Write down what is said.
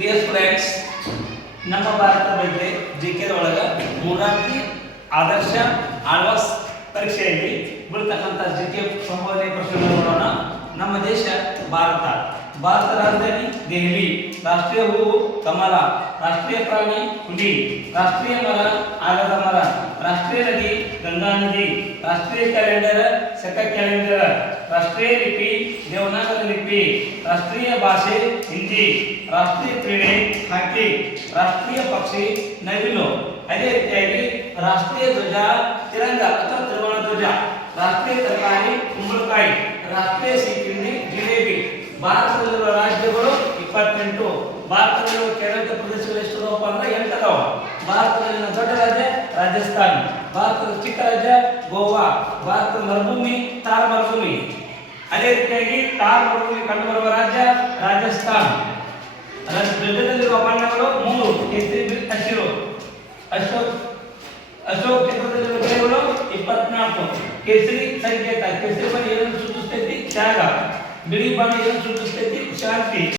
Dear friends, ನಮ್ಮ ಭಾರತ ಬಗ್ಗೆ GK ಒಳಗ ಮೂರಾರ್ತಿ ಆದರ್ಶ ಆಳ್ವಾಸ್ ಪರೀಕ್ಷೆಯಲ್ಲಿ ಬೀಳ್ತಕ್ಕಂಥ ಜಿಕೆ ಸಂಭಾವನೆ ಪ್ರಶ್ನೆಗಳು ನೋಡೋಣ. ನಮ್ಮ ದೇಶ ಭಾರತ. ಭಾರತ ರಾಜಧಾನಿ ದೆಹಲಿ. ರಾಷ್ಟ್ರೀಯ ಹೂವು ಕಮಲ. ರಾಷ್ಟ್ರೀಯ ಪ್ರಾಣಿ ಹುಲಿ. ರಾಷ್ಟ್ರೀಯ ಮರ ಆಲದ ಮರ. ರಾಷ್ಟ್ರೀಯ ನದಿ ಗಂಗಾ ನದಿ. ರಾಷ್ಟ್ರೀಯ ಕ್ಯಾಲೆಂಡರ್ ಶಕ ಕ್ಯಾಲೆಂಡರ್. ರಾಷ್ಟ್ರೀಯ ಲಿಪಿ ದೇವನಾಗರಿ ಲಿಪಿ. ರಾಷ್ಟ್ರೀಯ ಭಾಷೆ ಹಿಂದಿ. ರಾಷ್ಟ್ರೀಯ ಕ್ರೀಡೆ ಹಾಕಿ. ರಾಷ್ಟ್ರೀಯ ಪಕ್ಷಿ ನವಿಲು. ಅದೇ ರೀತಿಯಾಗಿ ರಾಷ್ಟ್ರೀಯ ಧ್ವಜ ತಿರಂಗ ಅಥವಾ ತ್ರಿವರ್ಣ ಧ್ವಜ. ರಾಷ್ಟ್ರೀಯ ತರಕಾರಿ ಕುಂಬಳಕಾಯಿ. ರಾಷ್ಟ್ರೀಯ ಸಿಹಿತಿಂಡಿ ಜಿಲೇಬಿ. ಭಾರತದಲ್ಲಿರುವ ರಾಜ್ಯಗಳು 28. ಭಾರತದಲ್ಲಿರುವ ಕೇಂದ್ರಾಡಳಿತ ಪ್ರದೇಶಗಳು ಎಷ್ಟು ಅದಾವಪ್ಪ ಅಂದ್ರೆ 8 ಅದಾವ. ಭಾರತದಲ್ಲಿನ ದೊಡ್ಡ ರಾಜ್ಯ ರಾಜಸ್ಥಾನ್. ಭಾರತದ ಚಿಕ್ಕ ರಾಜ್ಯ ಗೋವಾ. ಭಾರತದ ಮರುಭೂಮಿ ಥಾರ್ ಮರುಭೂಮಿ. ಅದೇ ರೀತಿಯಾಗಿ ಥಾರ್ ಮರುಭೂಮಿ ಕಂಡುಬರುವ ರಾಜ್ಯ ರಾಜಸ್ಥಾನ್. ಧ್ವಜದಲ್ಲಿರುವ ಬಣ್ಣಗಳು 3: ಕೇಸರಿ, ಬಿಳಿ, ಹಸಿರು. ಅಶೋಕ್ ಚಕ್ರದಲ್ಲಿರುವ ಗೆರೆಗಳು 24. ಕೇಸರಿ ಸಂಕೇತ. ಕೇಸರಿ ಬಣ್ಣ ಏನನ್ನು ಸೂಚಿಸ್ತೈತಿ? ತ್ಯಾಗ. ಬಿಳಿ ಬಣ್ಣ ಏನನ್ನು ಸೂಚಿಸ್ತೈತಿ? ಶಾಂತಿ.